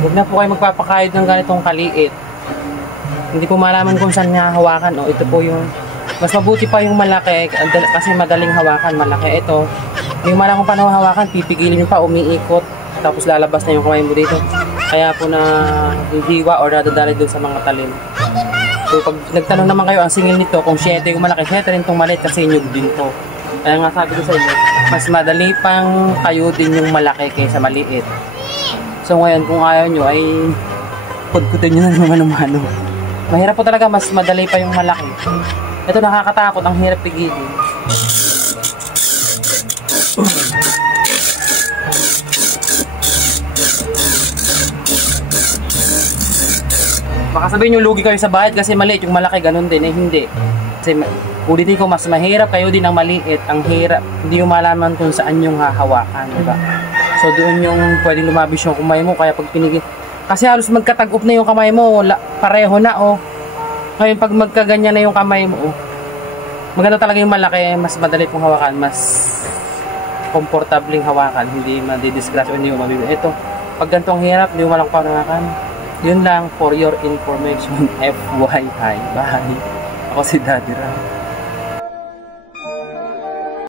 Huwag na po kayo magpapakayod ng ganitong kaliit. Hindi po malaman kung saan niya hawakan. O, ito po yung, mas mabuti pa yung malaki kasi madaling hawakan. Malaki ito. Hindi mo alam kung paano hawakan, pipigilin pa, umiikot. Tapos lalabas na yung kamay mo dito. Kaya po na hihiwa or nadadali doon sa mga talim. So pag nagtanong naman kayo ang singil nito, kung 7 yung malaki, 7 rin itong maliit kasi nyug din to. Kaya nga sabi ko sa inyo, mas madali pang kayo din yung malaki kaysa maliit. So ngayon kung ayaw nyo ay pudkutin nyo na naman umano. Mahirap po talaga, mas madali pa yung malaki. Ito nakakatakot, ang hirap pigilin. Baka sabihin nyo lugi kayo sa bayad kasi maliit, yung malaki ganun din, eh hindi. Kasi ulitin ko, mas mahirap kayo din ang maliit, ang hirap, hindi yung malaman kung saan yung hahawakan, diba? So doon yung pwedeng lumabis yung kamay mo, kaya pag pinigil, kasi halos magkatag-up na yung kamay mo, pareho na oh. Ngayon pag magkaganyan na yung kamay mo, oh, maganda talaga yung malaki, mas madali pong hawakan, mas komportabling hawakan, hindi madidisgrasya o hindi mo mabibili. Ito, pag ganitong hirap, hindi mo malang hawakan. Yun lang for your information. FYI. Bye. Ako si Daddy Ram.